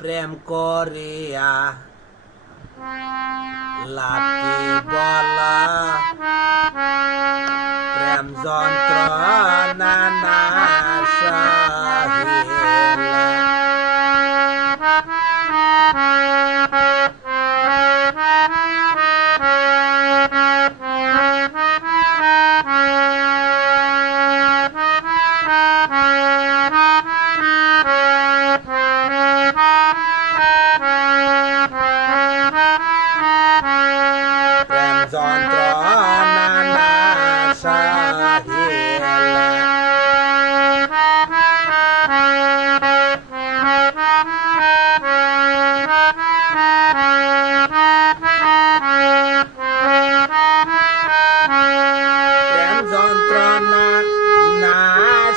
প্রেম করিয়া লাকি বলা প্রেম যন্ত্রণা না সহিলা যন্ত্রণা না সহিলা প্রেম যন্ত্রণা না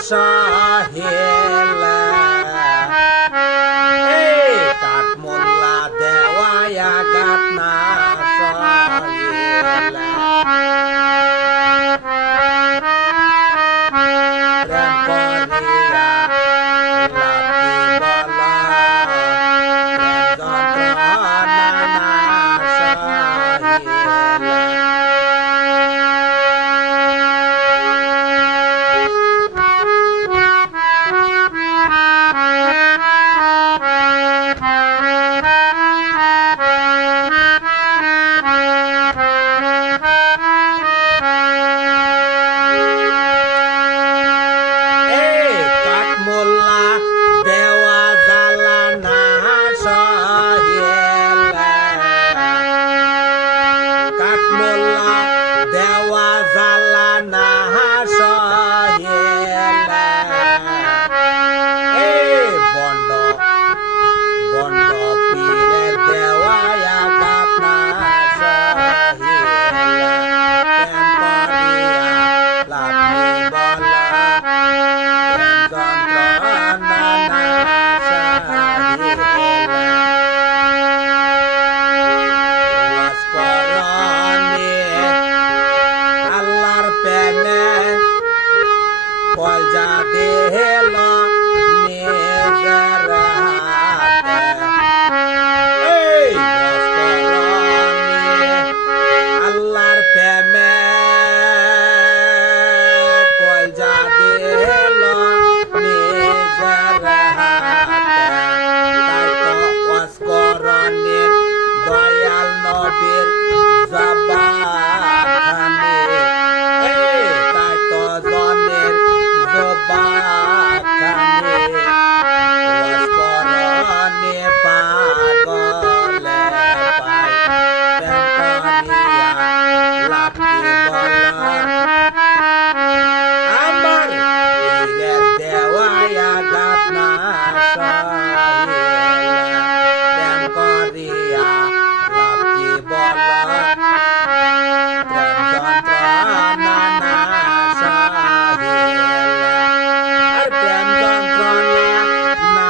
সহিলা কাঠমোল্লা দেওয়ায় আঘাত না সহিলা প্রেম করিয়া লাকি বলা প্রেম যন্ত্রণা না সহিলা মোল্লা দেওয়া জ্বালা না সহিলা কাঠমোল্লা দেওয়া জ্বালা না সহিলা বন্ড বন্ড পীরে দেওয়া আঘাত না সহিলা প্রেম করিয়া লাকি বলা আল্লাহর প্রেমে কলজা দেল নিজের হাতে আল্লাহর প্রেমে কলজা দেল নিজের হাতে তাই তো ওয়াসকরণের দয়াল নবীর জবাখানে তাই তো জনের জবাখানে ওয়াসকরণে পাগলে পায় প্রেম করিয়া লাকি বলা আমার পীরের দেওয়ায় আঘাত না সহিলা প্রেম করিয়া লাকি বলা প্রেম যন্ত্রণা না সহিলা আর প্রেম যন্ত্রণা না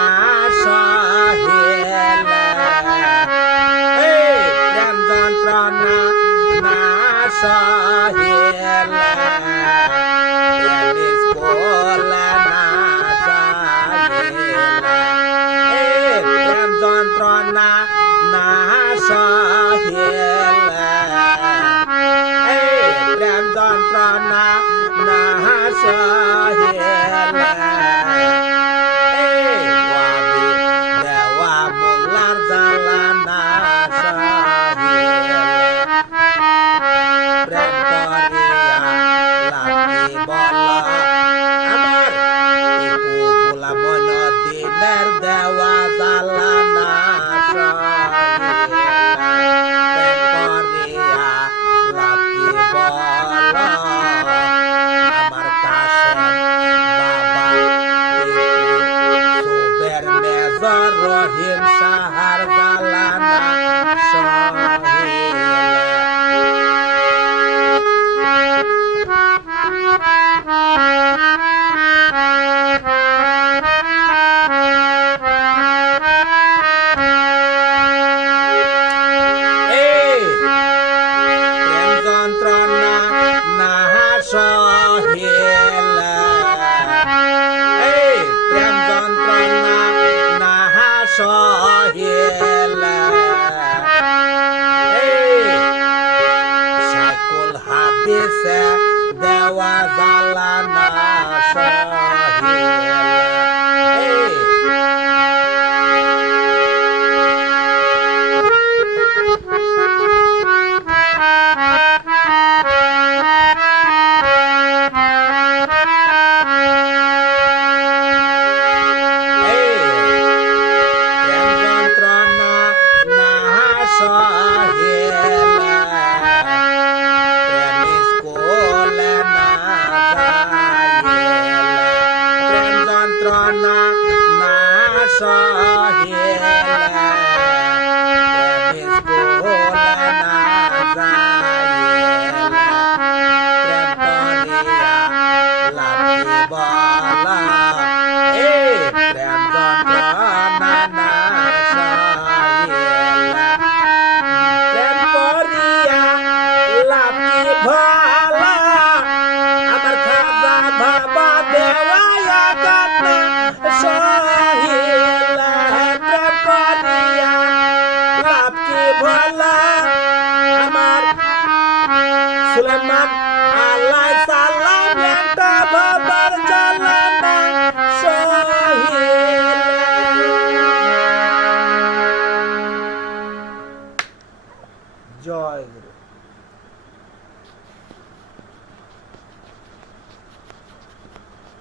সহিলা প্রেম যন্ত্রণা না সহিলা প্রেম স্কুলে না যাইলা প্রেম যন্ত্রণা না সহিলা প্রেম যন্ত্রণা না সহিলা দেওয়া মোল্লার জ্বালা না সহিলা প্রেম করিয়া লাকি বলা আমার টিপু গোলাম মঈনুদ্দিনের দেওয়া জ্বালা না সহিলা প্রেম করিয়া লাকি বলা আমার কাশেম বাবা টিপু সুবের মেজর রহিম সাহার জ্বালা না সহিলা প্রেম যন্ত্রণা না সহিলা প্রেম না সহিলে প্রেমিস